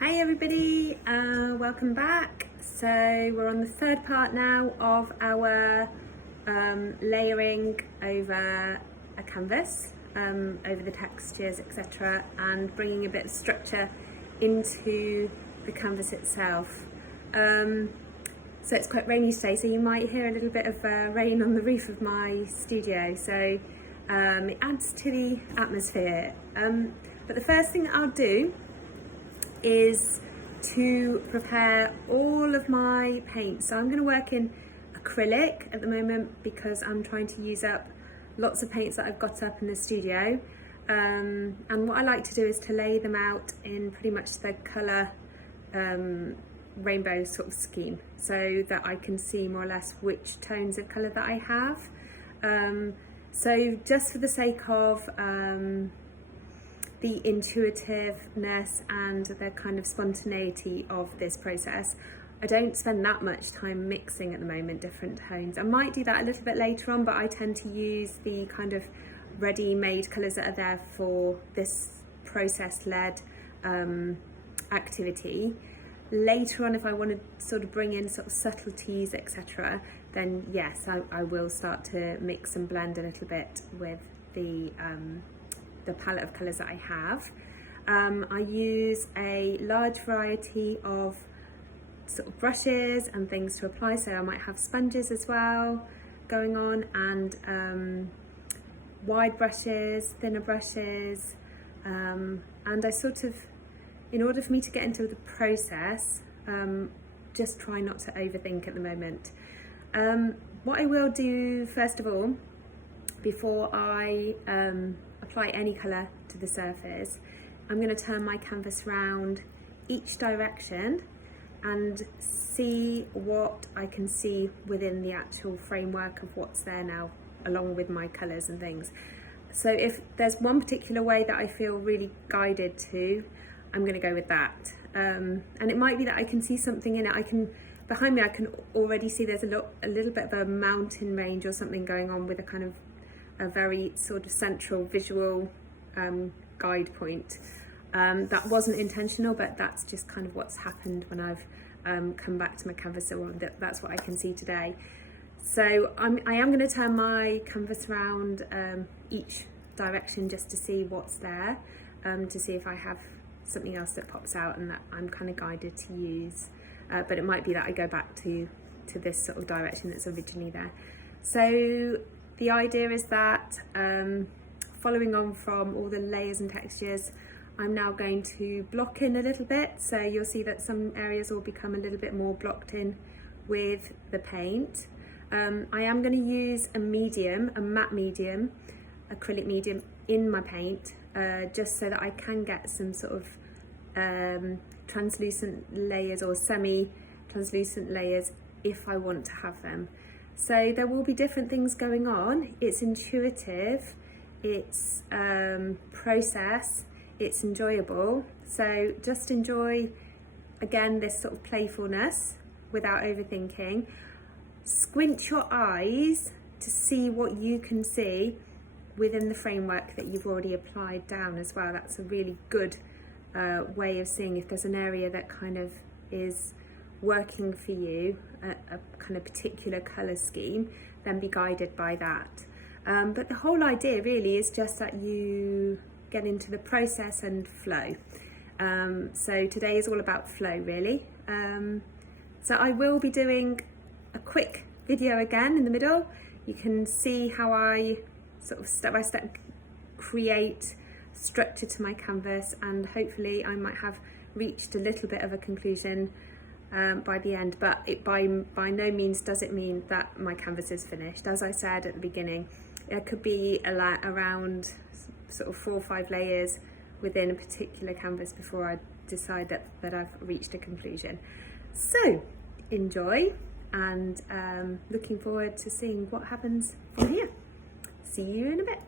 Hi everybody, welcome back. So we're on the third part now of our layering over a canvas, over the textures, etc., and bringing a bit of structure into the canvas itself. So it's quite rainy today, so you might hear a little bit of rain on the roof of my studio, so it adds to the atmosphere. But the first thing that I'll do is to prepare all of my paint. So I'm going to work in acrylic at the moment because I'm trying to use up lots of paints that I've got up in the studio. And what I like to do is to lay them out in pretty much the colour rainbow sort of scheme, so that I can see more or less which tones of colour that I have. So just for the sake of the intuitiveness and the kind of spontaneity of this process, I don't spend that much time mixing at the moment different tones. I might do that a little bit later on, but I tend to use the kind of ready-made colours that are there for this process-led activity. Later on, if I want to sort of bring in sort of subtleties, etc., then yes, I will start to mix and blend a little bit with the palette of colours that I have. I use a large variety of sort of brushes and things to apply, so I might have sponges as well going on, and wide brushes, thinner brushes, and I sort of, in order for me to get into the process, just try not to overthink at the moment. What I will do first of all, before I apply any colour to the surface, I'm going to turn my canvas round each direction and see what I can see within the actual framework of what's there now, along with my colours and things. So if there's one particular way that I feel really guided to, I'm going to go with that. And it might be that I can see something in it. Behind me I can already see there's a little bit of a mountain range or something going on with a kind of a very sort of central visual guide point. That wasn't intentional, but that's just kind of what's happened when I've come back to my canvas, so that's what I can see today. So I am going to turn my canvas around each direction just to see what's there, to see if I have something else that pops out and that I'm kind of guided to use. But it might be that I go back to this sort of direction that's originally there. So the idea is that following on from all the layers and textures, I'm now going to block in a little bit. So you'll see that some areas will become a little bit more blocked in with the paint. I am going to use a matte medium, acrylic medium in my paint, just so that I can get some sort of translucent layers or semi-translucent layers if I want to have them. So there will be different things going on. It's intuitive, it's process, it's enjoyable. So just enjoy, again, this sort of playfulness without overthinking. Squint your eyes to see what you can see within the framework that you've already applied down as well. That's a really good way of seeing if there's an area that kind of is working for you, a kind of particular colour scheme, then be guided by that. But the whole idea really is just that you get into the process and flow. So today is all about flow really. So I will be doing a quick video again in the middle. You can see how I sort of step by step create structure to my canvas, and hopefully I might have reached a little bit of a conclusion by the end, but it by no means does it mean that my canvas is finished. As I said at the beginning, it could be around sort of 4 or 5 layers within a particular canvas before I decide that I've reached a conclusion. So enjoy, and looking forward to seeing what happens from here. See you in a bit.